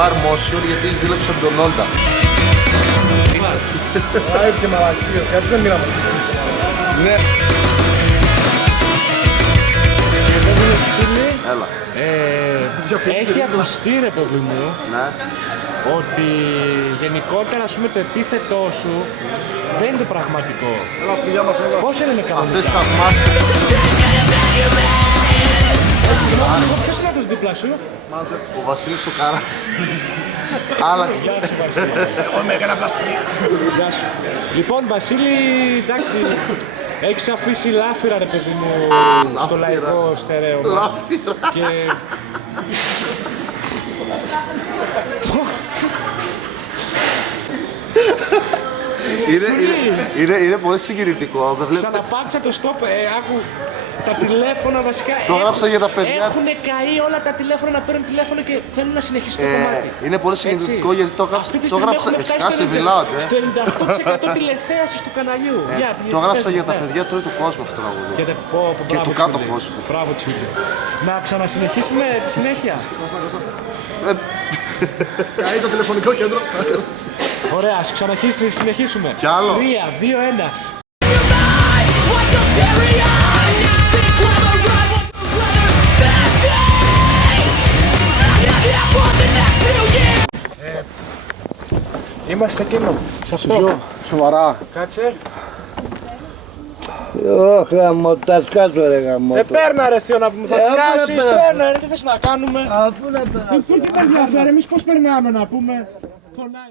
Bar Motion γιατί ζήλεψε τον Όντα. Άιβ και μαλακίες, γιατί δεν μοίραμε. Ναι. Έλα. Έχει ακουστεί ρε παιδί μου Ναι. ότι γενικότερα ας πούμε το επίθετό σου δεν είναι το πραγματικό. Έλα στη γεια μας, έλα. Πώς είναι κανονικά? Αυτές θαυμάσια. Συγγνώμη λίγο, ποιος είναι αυτός δίπλα σου? Ο Βασίλης ο Καράς. Άλλαξε. Γεια σου Βασίλη. Εγώ με έκανα πλαστική. Γεια σου. Λοιπόν Βασίλη, εντάξει, έχεις αφήσει λάφυρα ρε παιδί μου στο λαϊκό στερέωμα. Λάφυρα. Και... Πώς? Είναι πολύ συγκινητικό. Ξαναπάτησα το stop, άκου. Τα τηλέφωνα βασικά Το έγραψα για τα παιδιά. Έχουν καεί όλα τα τηλέφωνα να παίρνουν τηλέφωνο και θέλουν να συνεχίσει το κομμάτι. Είναι πολύ συγκινητικό γιατί το έγραψα. Σκάσε, μιλάω. Στο 98% τηλεθέασης του καναλιού. Το έγραψα για τα παιδιά του τρίτου κόσμου αυτό το τραγούδι. Και του κάτω κόσμου. Μπράβο Τσούλη. Να ξανασυνεχίσουμε τη συνέχεια. Καεί το τηλεφωνικό κέντρο. Ωραία, ας συνεχίσουμε. Κι άλλο. 3, 2, 1. Είμαστε σε εκείνο. Σε αυτό. Σοβαρά. Κάτσε. Όχι γαμώ, τα σκάσω ρε γαμώ. Παίρνα ρε θείο να πούμε, θα σκάσεις πέρα. τρένο, τι θες να κάνουμε. Αφού να περάσω. Πού τι τα ενδιαφέρει, εμείς πώς περνάμε να πούμε. Φωνάει.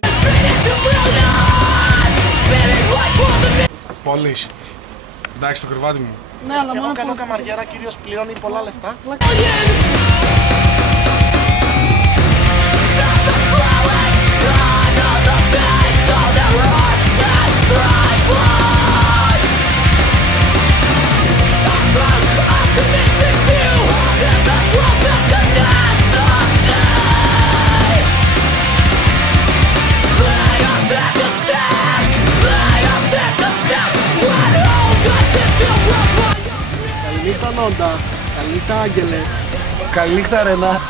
Πόλης. Εντάξει το κρεβάτι μου. Ναι, αλλά μόνο Κάνω καμαριέρα, κυρίως πληρώνει πολλά λεφτά. Καληνύχτα Νόντα. Καληνύχτα Άγγελε. Καληνύχτα Ρένα.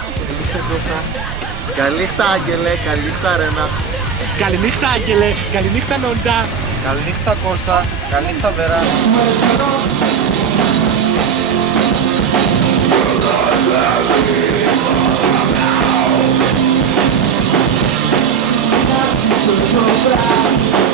Καληνύχτα Άγγελε. Καληνύχτα Ρένα. Καληνύχτα Άγγελε, καληνύχτα Νόντα. Καληνύχτα Κώστα. Καληνύχτα Βέρα. Brasil.